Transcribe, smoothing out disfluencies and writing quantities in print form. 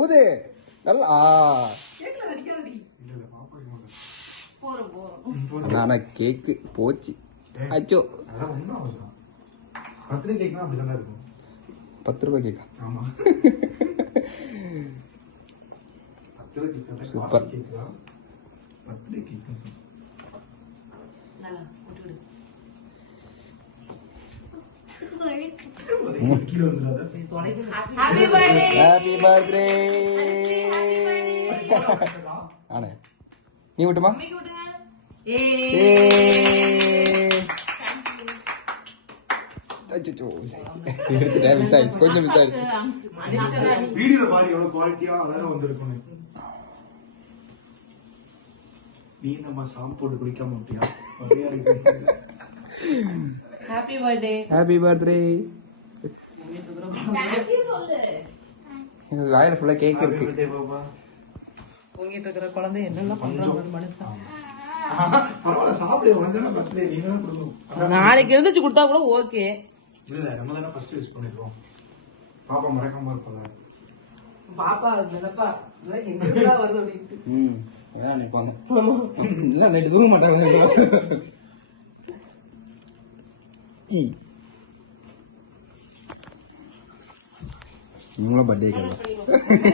ஊது நல்லா. நானா கேக்கு போச்சு. அச்சோ 10 கேக்னா அப்படிதான் இருக்கும். 10 ரூபாய் கேக்கா? ஆமா. 10 கேக் சூப்பர். 10 கேக் நல்லா விட்டு ஹாப்பி பர்த்டே. ஆனே நீ விட்டுமா? கொஞ்சம் வீடியோல பாரு எவ்வளவு குவாலிட்டியா அழகா வந்திருக்கும். நீ நம்ம ஷாம்பு போட்டு குளிக்காம விட்டியா? Happy birthday. Happy birthday. எங்க வாயில ஃபுல்லா கேக் இருக்கு. உங்கிட்ட இருக்கிற குழந்தை என்னெல்லாம் பண்றாங்க மனுஷன். நாளைக்கு எழுந்துச்சு கொடுத்தா கூட ஓகே. இல்ல நம்ம தான ஃபர்ஸ்ட் யூஸ் பண்ணிடுவோம். பாப்பா மறக்காம இருப்பாங்க. பாப்பா நினைப்பா எங்க வருது அப்படின்ட்டு. வேணா நிப்பாங்க. இல்ல நைட்டு தூங்க மாட்டாங்க. இவங்கள பர்த்டே